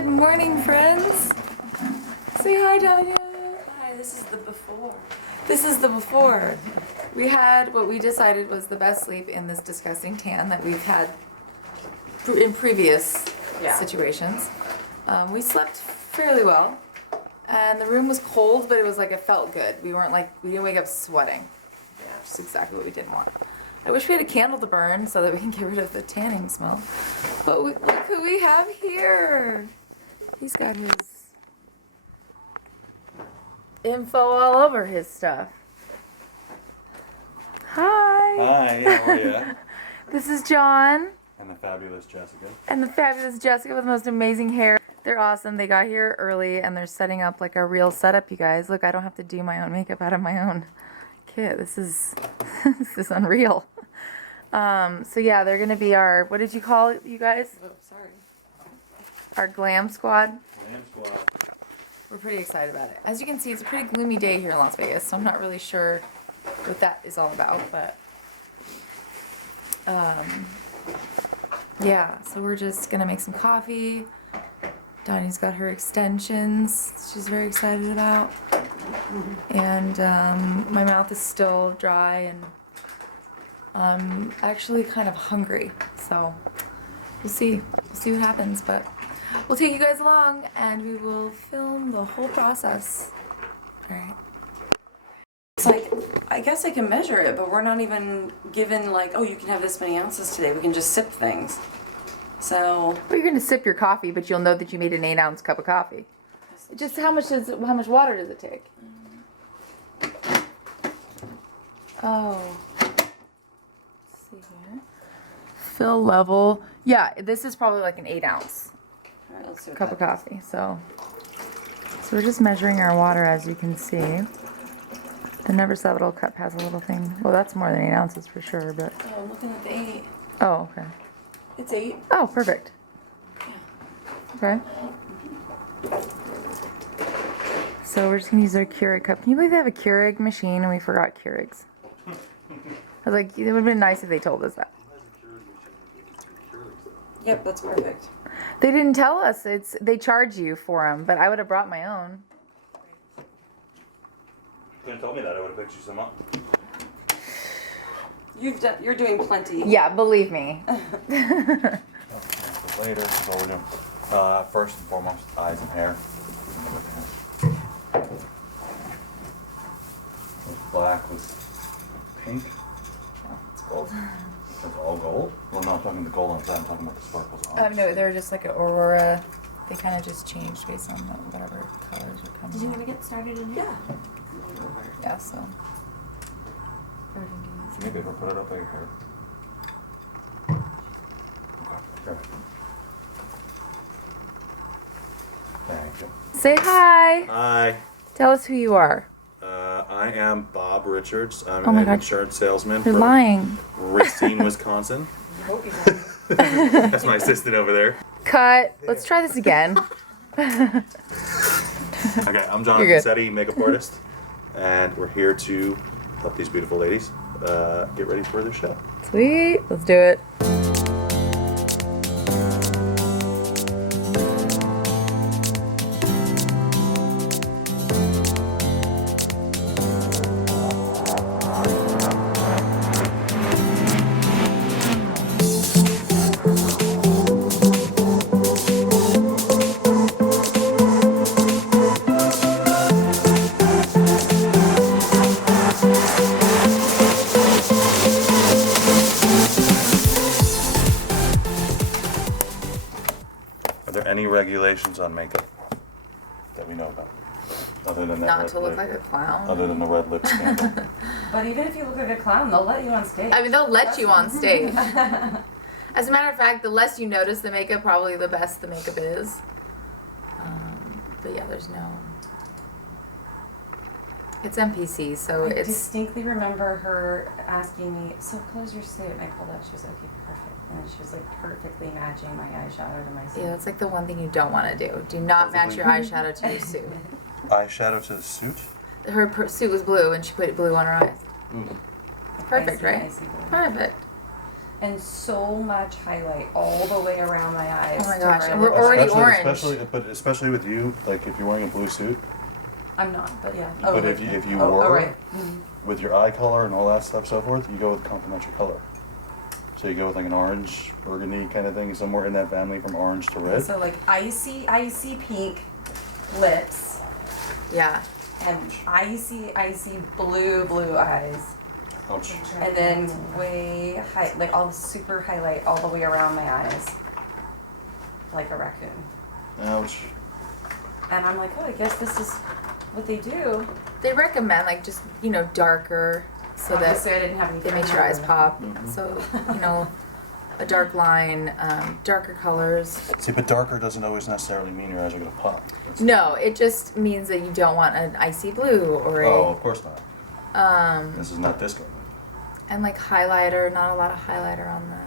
Good morning, friends. Say hi, Tanya. Hi, this is the before. This is the before. We had what we decided was the best sleep in this disgusting tan that we've had in previous situations. We slept fairly well, and the room was cold, but it was like it felt good. We didn't wake up sweating. Yeah, which is exactly what we didn't want. I wish we had a candle to burn so that we can get rid of the tanning smell. But look who we have here. He's got his info all over his stuff. Hi. Hi, how are you? This is John. And the fabulous Jessica. And the fabulous Jessica with the most amazing hair. They're awesome. They got here early and they're setting up like a real setup, you guys. Look, I don't have to do my own makeup out of my own kit. This is unreal. So yeah, they're gonna be our, what did you call it, you guys? Oh, sorry. Our glam squad. Glam squad. We're pretty excited about it. As you can see, it's a pretty gloomy day here in Las Vegas, so I'm not really sure what that is all about, but yeah, so we're just gonna make some coffee. Donnie's got her extensions she's very excited about. And my mouth is still dry and I'm actually kind of hungry, so we'll see what happens, but we'll take you guys along and we will film the whole process. All right. It's like, I guess I can measure it, but we're not even given like, oh, you can have this many ounces today. We can just sip things. So. Well, you're gonna sip your coffee, but you'll know that you made an 8-ounce cup of coffee. Just how much water does it take? Oh. Let's see here. Fill level. Yeah, this is probably like an 8-ounce All right, let's see what cup of that is. coffee. So we're just measuring our water, as you can see. The Never Settle cup has a little thing. Well, that's more than 8 ounces for sure, but. Oh, I'm looking at the 8. Oh, okay. It's 8. Oh, perfect. Okay. So we're just gonna use our Keurig cup. Can you believe they have a Keurig machine and we forgot Keurigs? I was like, it would have been nice if they told us that. Yep, that's perfect. They didn't tell us. They charge you for them, but I would have brought my own. You could have told me that, I would have picked you some up. You're doing plenty. Yeah, believe me. Later, so we're doing first and foremost, eyes and hair. Black with pink. Oh, it's gold. It's all gold? Well, I'm not talking the gold on the side, I'm talking about the sparkles on. No, they're just like an Aurora. They kind of just changed based on whatever colors are coming. Did you want to get started in here? Yeah. Yeah, so. Maybe if I put it up there. Okay, perfect. Thank you. Say hi. Hi. Tell us who you are. I am Bob Richards. I'm Oh my an God. insurance salesman You're from lying. Racine, Wisconsin. That's my assistant over there. Cut. Let's try this again. Okay, I'm John You're good. Cassetti, makeup artist, and we're here to help these beautiful ladies get ready for their show. Sweet. Let's do it. Are there any regulations on makeup that we know about? Other than that Not red to look lip- like a clown. Other than the red lip scandal. But even if you look like a clown, they'll let you on stage. I mean, they'll let you on stage. As a matter of fact, the less you notice the makeup, probably the best the makeup is. But yeah, there's no. It's NPC, so I it's. distinctly remember her asking me, so close your suit. And I pulled out, she was like, okay, perfect. And then she was like perfectly matching my eyeshadow to my suit. Yeah, that's like the one thing you don't want to do. Do not match your eyeshadow to your suit. Eyeshadow to the suit? Her suit was blue and she put blue on her eyes. Mm. Perfect, Icy, right? icy blue. Perfect. and so much highlight all the way around my eyes. Oh my to gosh, where and I we're look- already especially, orange. especially with you, like if you're wearing a blue suit, I'm not, but yeah. but like- if you oh, were, oh, right. Mhm. with your eye color and all that stuff, so forth, you go with complementary color. So you go with like an orange, burgundy kind of thing, somewhere in that family from orange to red. So like icy pink lips Yeah. and icy blue eyes. Ouch. And then way high, like all super highlight all the way around my eyes. Like a raccoon. Ouch. And I'm like, oh, I guess this is what they do. They recommend like just, you know, darker so Obviously, that I didn't have any. it makes your eyes pop. Mhm. So, you know, a dark line, darker colors. See, but darker doesn't always necessarily mean your eyes are gonna pop. That's- No, it just means that you don't want an icy blue or Oh, a of course not. This is not disco. and like highlighter, not a lot of highlighter on the.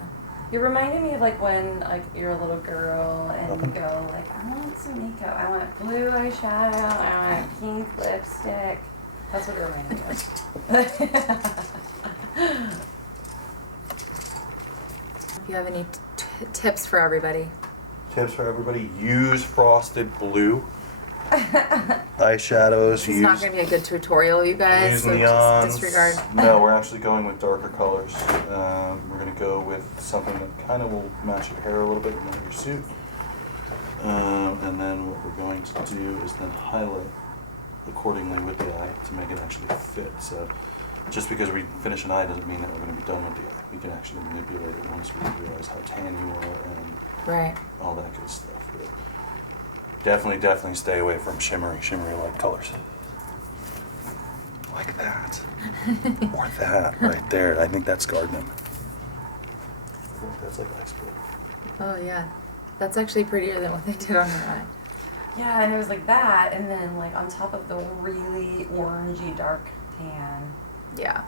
You reminded me of like when like you're a little girl and Open. you go like, I want some makeup. I want blue eyeshadow. I want pink lipstick. That's what it reminded me of. If you have any tips for everybody. Tips for everybody: use frosted blue eyeshadows. This is not going to be a good tutorial, you guys. Use So neons. just disregard. No, we're actually going with darker colors. We're going to go with something that kind of will match your hair a little bit, not your suit. And then what we're going to do is then highlight accordingly with the eye to make it actually fit. So just because we finish an eye doesn't mean that we're going to be done with the eye. We can actually manipulate it once we realize how tan you are and Right. all that good stuff. But definitely stay away from shimmery light colors. Like that. Or that right there. I think that's gardening. I think that's like ice blue. Oh yeah, that's actually prettier than what they did on your eye. Yeah, and it was like that, and then like on top of the really orangey dark tan. Yeah.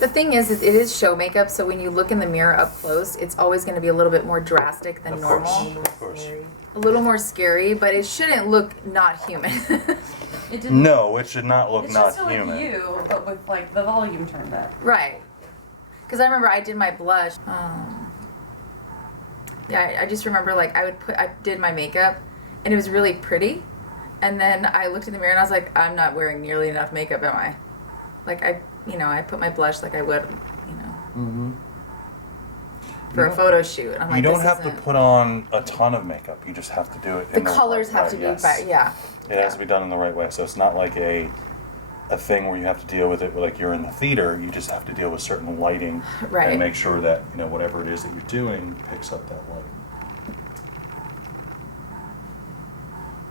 The thing is it is show makeup, so when you look in the mirror up close, it's always going to be a little bit more drastic than Of normal. course, of course. A little more scary, but it shouldn't look not human. It didn't. No, it should not look It's not just so human. like you, but with like the volume turned up. Right. Because I remember I did my blush. Yeah, I just remember like I did my makeup, and it was really pretty, and then I looked in the mirror and I was like, I'm not wearing nearly enough makeup, am I? Like I put my blush like I would, Mm-hmm. for a photo shoot. I'm like, You don't this have to isn't- put on a ton of makeup. You just have to do it. The in colors right have to way, be, yes. yeah. It has to be done in the right way. So it's not like a thing where you have to deal with it like you're in the theater. You just have to deal with certain lighting Right. and make sure that whatever it is that you're doing picks up that light.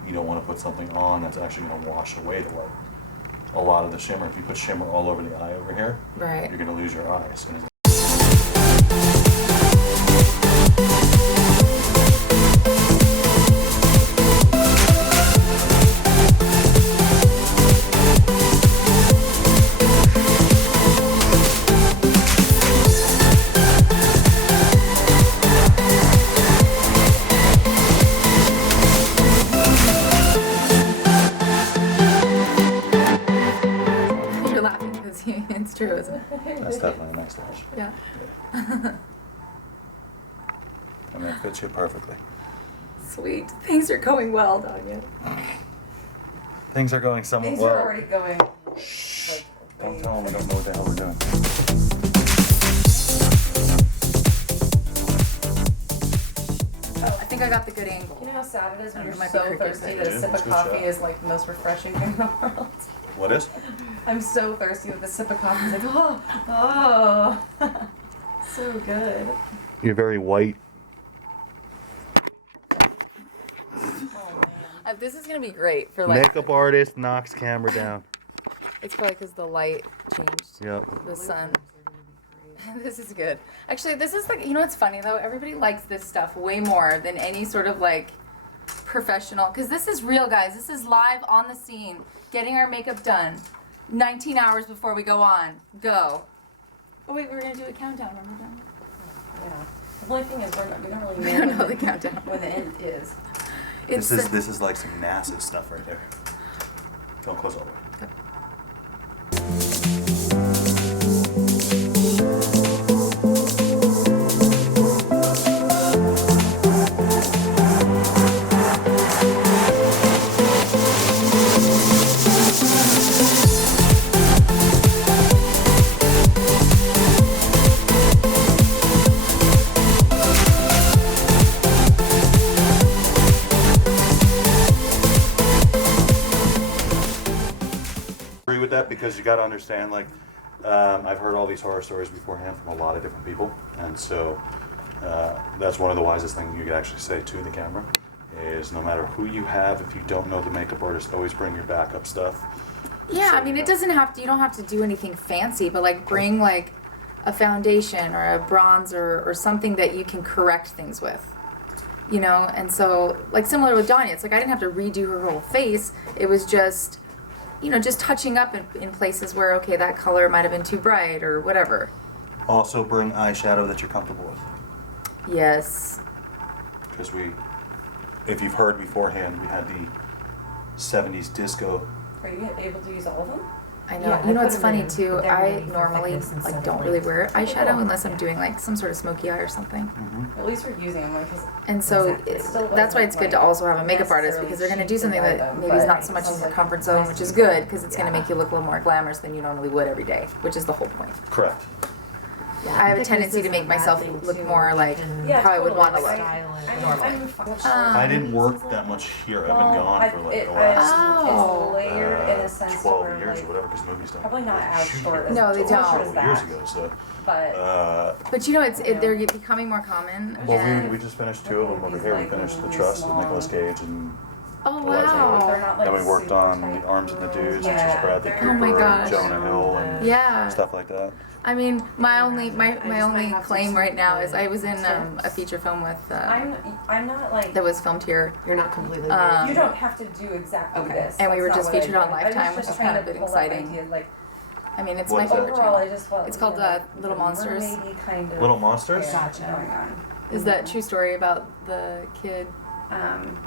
You don't want to put something on that's actually going to wash away the light. A lot of the shimmer, if you put shimmer all over the eye over here, Right. you're going to lose your eye as soon as You're laughing because it's true, isn't it? That's definitely a nice lash. Yeah. I mean, it fits you perfectly. Sweet. Things are going well, Danya. Things are going somewhat Things well. are already going. Like, Don't way- tell them we don't know what the hell we're doing. Oh, I think I got the good angle. You know how sad it is when It you're might be so cricket, thirsty but- that a sip It's of good coffee shot. is like the most refreshing thing in the world. What is? I'm so thirsty that the sip of coffee is like, oh, so good. You're very white. This is gonna be great for like. Makeup artist knocks camera down. It's probably because the light changed. Yep. The sun. This is good. Actually, this is like, you know what's funny though? Everybody likes this stuff way more than any sort of like professional. Because this is real, guys. This is live on the scene. Getting our makeup done. 19 hours before we go on. Go. Oh, wait, we were going to do a countdown. Remember that? Yeah. The only thing is, we don't really We know, don't know the countdown. when the end is. It's This is like some NASA stuff right there. Don't close all the way. that because you got to understand, like, I've heard all these horror stories beforehand from a lot of different people, and so that's one of the wisest things you could actually say to the camera is no matter who you have, if you don't know the makeup artist, always bring your backup stuff. Yeah, So I mean, you it know. doesn't have to, you don't have to do anything fancy, but like bring like a foundation or a bronzer or something that you can correct things with. You know, and so like similar with Danya, it's like I didn't have to redo her whole face. It was just, you know, just touching up in places where, okay, that color might have been too bright or whatever. Also bring eyeshadow that you're comfortable with. Yes. Because if you've heard beforehand, we had the 70s disco. Are you able to use all of them? I know. Yeah, You know I what's put funny them in. too? They're I really for normally thickness instead like of, don't like, really wear eyeshadow cool. unless I'm Yeah. doing like some sort of smoky eye or something. At least we're using them because And so Exactly. that's why it's good to also have a makeup artist because they're going to do something that maybe is not so much in your comfort zone, which is good because it's going to make you look a little more glamorous than you normally would every day, which is the whole point. Correct. I have a tendency to make myself look more like how I would want to look. I didn't work that much here. I've been gone for like the last Oh. It's layered in a sense 12 where, years like, or whatever, because movies don't. probably not as shoot short here as No, they until don't. 12 years ago, so. but But you know, they're becoming more common. Well, and, we just finished 2 of them over here. We finished The Trust with Nicolas Cage and oh they're wow. not like then we worked super on tight The Arms and the curls. Dudes, which is Bradley they're- Cooper Oh my and gosh. Jonah Hill and Yeah. stuff like that. I mean, my only have claim some right now is I was in tips. a feature film with I'm not like that was filmed here. You're not completely. you don't have to do exactly Okay. this. And we That's were not just what I featured did. on Lifetime, I was which just is kind trying of to pull up exciting. ideas, like, I mean, it's What my is it? favorite overall, I channel. just felt It's called, Little Monsters. mermaidy kind of Little Monsters? hair Gotcha. going on. Is that true story about the kid,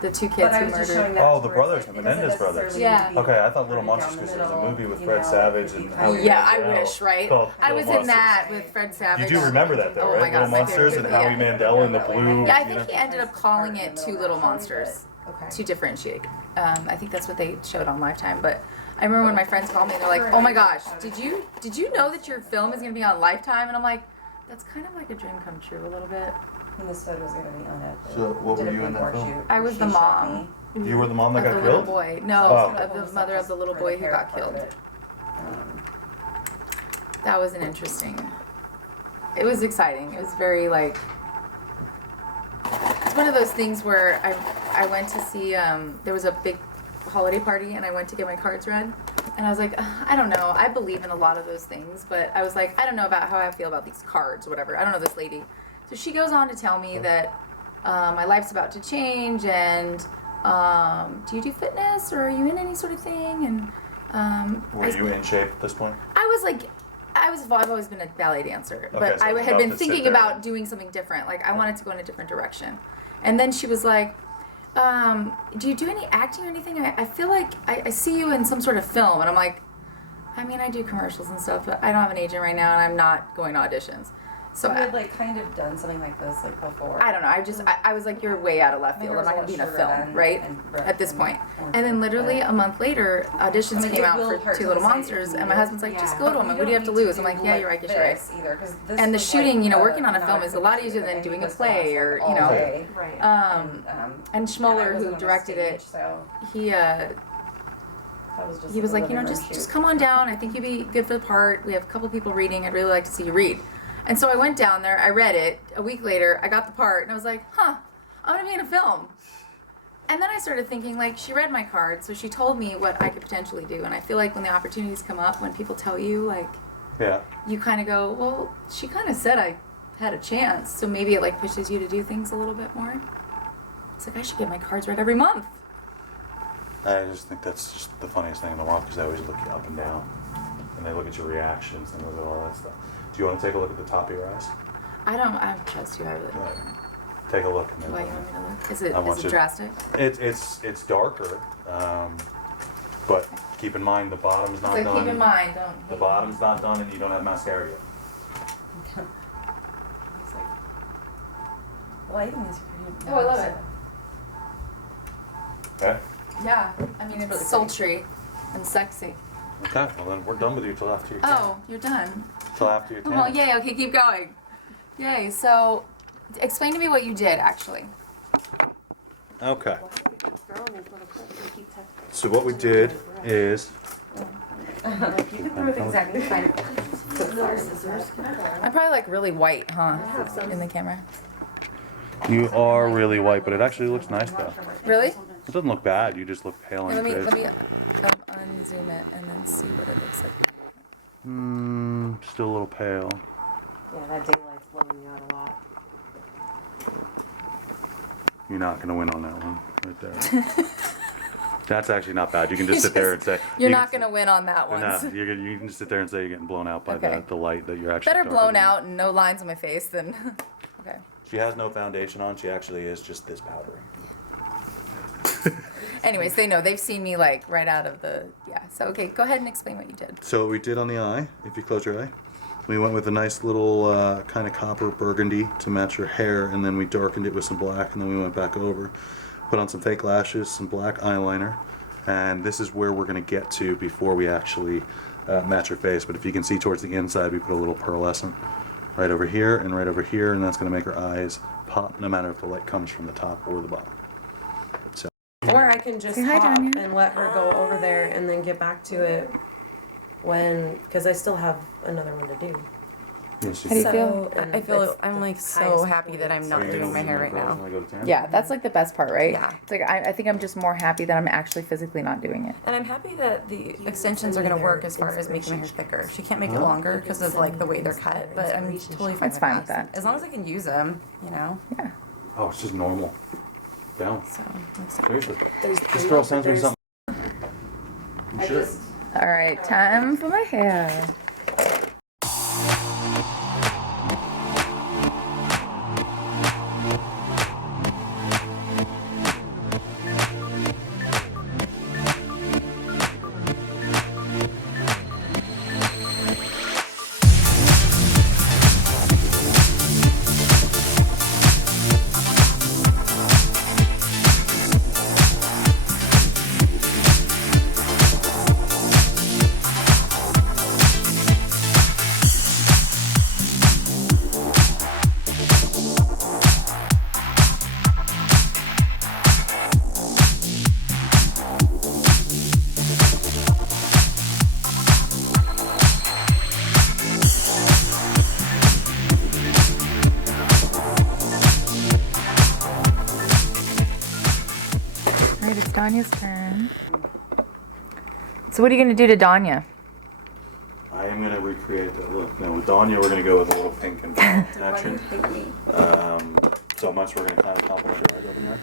the 2 But kids I who was just murdered? showing that Oh, the towards, brothers, like, the it doesn't Menendez brothers. necessarily Yeah. need to be Okay, I thought Little parted Monsters down because the there's a middle, movie with you Fred know, Savage it could and be Howie kind of- Yeah, I Mandel wish, right? called I was Little in Monsters. that with Fred Savage. You do remember that though, Oh right? my God, Little my Monsters favorite and movie. Howie Mandel and the blue. Yeah, I you think know? he ended up calling it Two Little Monsters Okay. to differentiate. I think that's what they showed on Lifetime. But I remember when my friends called me, they're like, "Oh my gosh, did you know that your film is gonna be on Lifetime?" And I'm like, "That's kind of like a dream come true a little bit." And this photo was going to be unedited. So what Did were a you in that before film? shoot. I was She the shot mom. me. You were the mom that Of got the little killed? boy. No, Oh. of the mother of the little For boy the who hair got part of killed. it. That was an interesting. It was exciting. It was very like. It's one of those things where I went to see there was a big holiday party and I went to get my cards read and I was like, I don't know, I believe in a lot of those things, but I was like, I don't know about how I feel about these cards or whatever. I don't know this lady. So she goes on to tell me that my life's about to change and do you do fitness or are you in any sort of thing? And Were you in shape at this point? I've always been a ballet dancer, Okay, but so I it's had about been to sit thinking there. about doing something different. Like I wanted to go in a different direction. And then she was like, do you do any acting or anything? I feel like I see you in some sort of film. And I'm like, I mean, I do commercials and stuff, but I don't have an agent right now and I'm not going to auditions. So So we had like kind of done something like this like before. I don't know. I was like, you're way out of left I think field. I'm there not was going to a be in a lot film, shorter right? and At this point. more And then literally but- a month later, auditions I mean, came it out will for hurt Two to Little say Monsters, and my yeah. husband's like, Yeah. just go to But them. we What do you have to don't need lose? I'm like, do yeah, you're right, like you're right. this either, 'cause this And the was, shooting, like, you know, working on a not film is a lot good easier shoot. than I doing think a this play lasts, or, like, you all know. day. Right. And I Schmoller, wasn't who on a directed it, stage, so he that was just he was like, you know, living room just shoot. come on down. I think you'd be good for the part. We have a couple people reading. I'd really like to see you read. And so I went down there. I read it. A week later, I got the part, and I was like, huh, I'm gonna be in a film. And then I started thinking, like, she read my card, so she told me what I could potentially do. And I feel like when the opportunities come up, when people tell you, like, Yeah. you kind of go, well, she kind of said I had a chance, so maybe it like pushes you to do things a little bit more. It's like I should get my cards read every month. I just think that's just the funniest thing in the world because they always look you up and down. And they look at your reactions and look at all that stuff. Do you want to take a look at the top of your eyes? I don't trust you. I really. Right. Take a look and then Why you want me to look? Is it I want you- drastic? It's darker, but keep in mind the bottom's not So done. keep in mind, don't. The bottom's not done and you don't have mascara yet. It's like, The lighting is pretty. oh, I love it. Okay? Yeah, I mean it's really sultry and sexy. Okay, well then we're done with you till after your tan. Oh, you're done. Till after your Oh, tan. well, yay. Okay, keep going. Yay. So, explain to me what you did actually. Okay. So what we did is You can throw it exactly fine. I'm probably like really white, huh? In the camera. You are really white, but it actually looks nice though. Really? It doesn't look bad. You just look pale Here, on your let face. me unzoom it and then see what it looks like. Still a little pale. Yeah, that daylight's blowing you out a lot. You're not gonna win on that one, right there. That's actually not bad. You can just sit there and say You're not gonna win on that one. No, you can just sit there and say you're getting blown out by Okay. the light that you're actually. Better darker blown than. out and no lines on my face than. Okay. She has no foundation on. She actually is just this powdery. Anyways, they know. They've seen me like right out of the So okay, go ahead and explain what you did. So what we did on the eye, if you close your eye, we went with a nice little kind of copper burgundy to match your hair, and then we darkened it with some black, and then we went back over, put on some fake lashes, some black eyeliner, and this is where we're going to get to before we actually match your face. But if you can see towards the inside, we put a little pearlescent right over here, and that's going to make her eyes pop, no matter if the light comes from the top or the bottom. So. Or I can just hop and let her go over there and then get back to it because I still have another one to do. How do you feel? I feel I'm like so happy that I'm not doing my hair right now. Yeah, that's like the best part, right? Yeah. It's like I think I'm just more happy that I'm actually physically not doing it. And I'm happy that the extensions are going to work as far as making my hair thicker. She can't make it longer because of like the way they're cut, but I'm totally fine. It's fine with that. As long as I can use them, you know. Yeah. Oh, it's just normal. Down. So I'm excited. Seriously. This girl sends me something. You should. All right, time for my hair. Alright, it's Danya's turn. So what are you going to do to Danya? I am going to recreate that look. Now with Danya, we're going to go with a little pink and brown action. So much we're going to kind of compliment her eyes over there.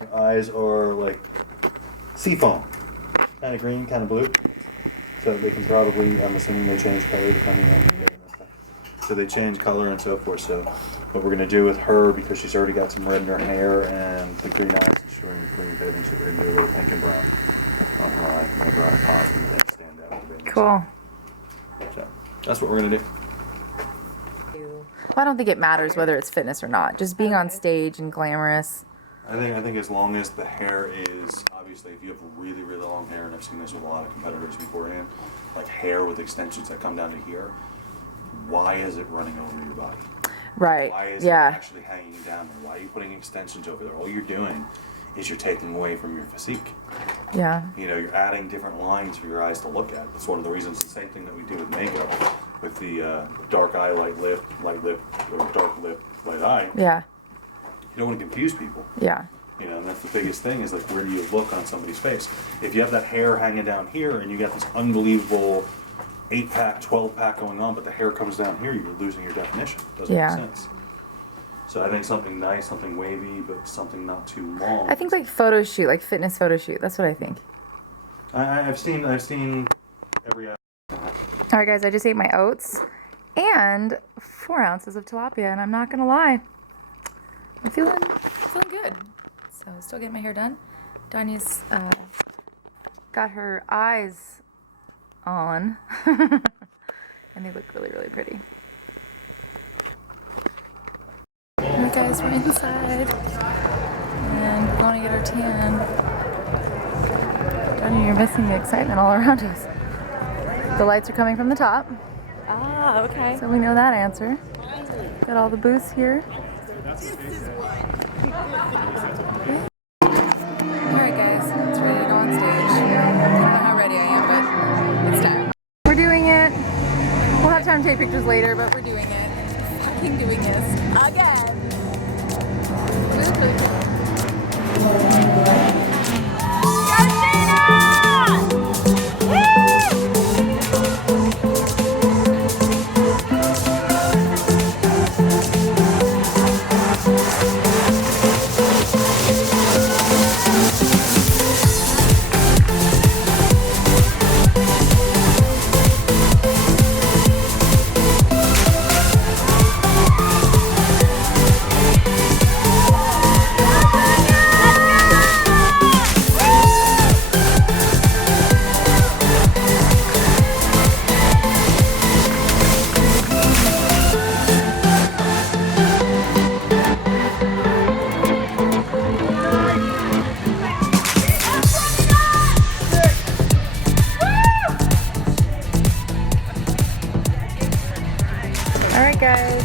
Her eyes are like sea foam. Kind of green, kind of blue. So they can probably, I'm assuming they change color depending on so they change color and so forth. So what we're going to do with her, because she's already got some red in her hair and the green eyes, and she's wearing green bathing suit, we're going to do a little pink and brown on her eye, whenever on her costume, and they stand out a bit. Cool. So that's what we're going to do. Well, I don't think it matters whether it's fitness or not. Just being on stage and glamorous. I think as long as the hair is, obviously if you have really, really long hair, and I've seen this with a lot of competitors beforehand, like hair with extensions that come down to here, why is it running over your body? Right. Why is it actually hanging down? Why are you putting extensions over there? All you're doing is you're taking away from your physique. Yeah. You know, you're adding different lines for your eyes to look at. That's one of the reasons, the same thing that we do with makeup, with the dark eye, light lip, or dark lip, light eye. Yeah. You don't want to confuse people. Yeah. You know, and that's the biggest thing is like, where do you look on somebody's face? If you have that hair hanging down here and you got this unbelievable 8-pack, 12-pack going on, but the hair comes down here, you're losing your definition. Doesn't make sense. So I think something nice, something wavy, but something not too long. I think like photo shoot, like fitness photo shoot. That's what I think. I've seen every. All right, guys, I just ate my oats and 4 ounces of tilapia, and I'm not gonna lie, I'm feeling good. So still getting my hair done. Danya's got her eyes on, and they look really, really pretty. Alright guys, we're inside, and we're going to get our tan. Danya, you're missing the excitement all around us. The lights are coming from the top. Ah, okay. So we know that answer. Got all the booths here. Alright guys, it's ready to go on stage. I don't know how ready I am, but it's time. pictures later, but we're doing it. We're fucking doing this again. It was really cool. Alright guys,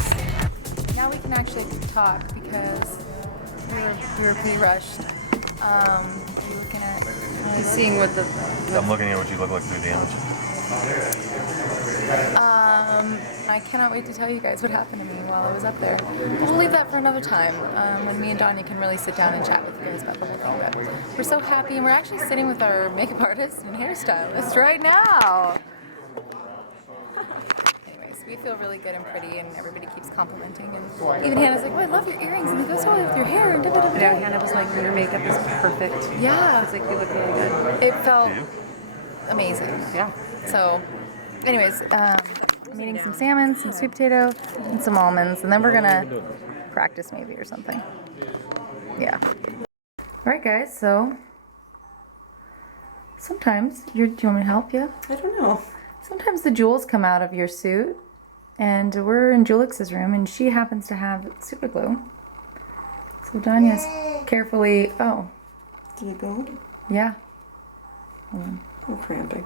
now we can actually talk because we were pretty rushed. We're looking at seeing what the... I'm looking at what you look like through the image. I cannot wait to tell you guys what happened to me while I was up there. We'll leave that for another time when me and Danya can really sit down and chat with you guys about the whole thing. But we're so happy, and we're actually sitting with our makeup artist and hairstylist right now. We feel really good and pretty, and everybody keeps complimenting. And even Hannah's like, "Oh, I love your earrings, and they go so well with your hair." And Yeah, Hannah was like, your makeup is perfect. Yeah. I was like, you look really good. It felt amazing. Yeah. So, anyways, I'm eating some salmon, some sweet potato, and some almonds, and then we're gonna practice maybe or something. Yeah. All right, guys. So sometimes do you want me to help you? I don't know. Sometimes the jewels come out of your suit, and we're in Julix's room, and she happens to have super glue. So Danya's carefully. Oh. Did it go? Yeah. Hold on. I'm cramping.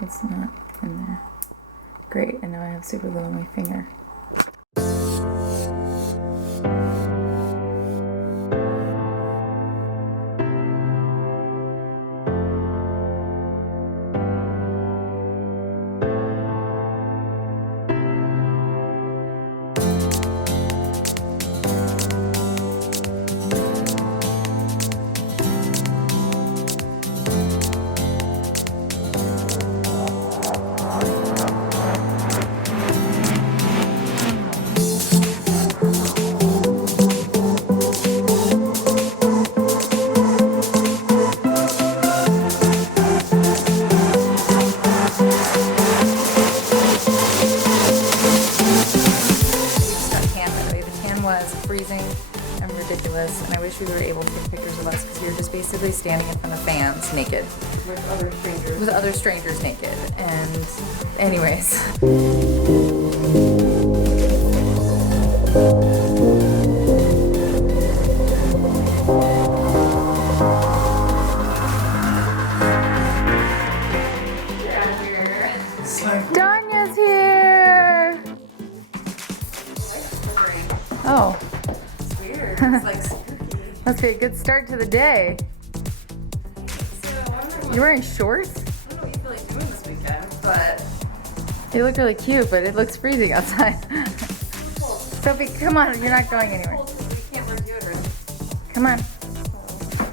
It's not in there. Great, and now I have super glue on my finger. Freezing and ridiculous, and I wish we were able to take pictures of us because we were just basically standing in front of fans naked. With other strangers. With other strangers naked. And anyways. Danya's here! Oh. It's weird. It's like spooky. Must be a good start to the day. So, I don't know You're wearing shorts? I don't know what you feel like doing this weekend, but... You look really cute, but it looks freezing outside. Sophie, come on, you're not going anywhere. We can't wear deodorant. Come on.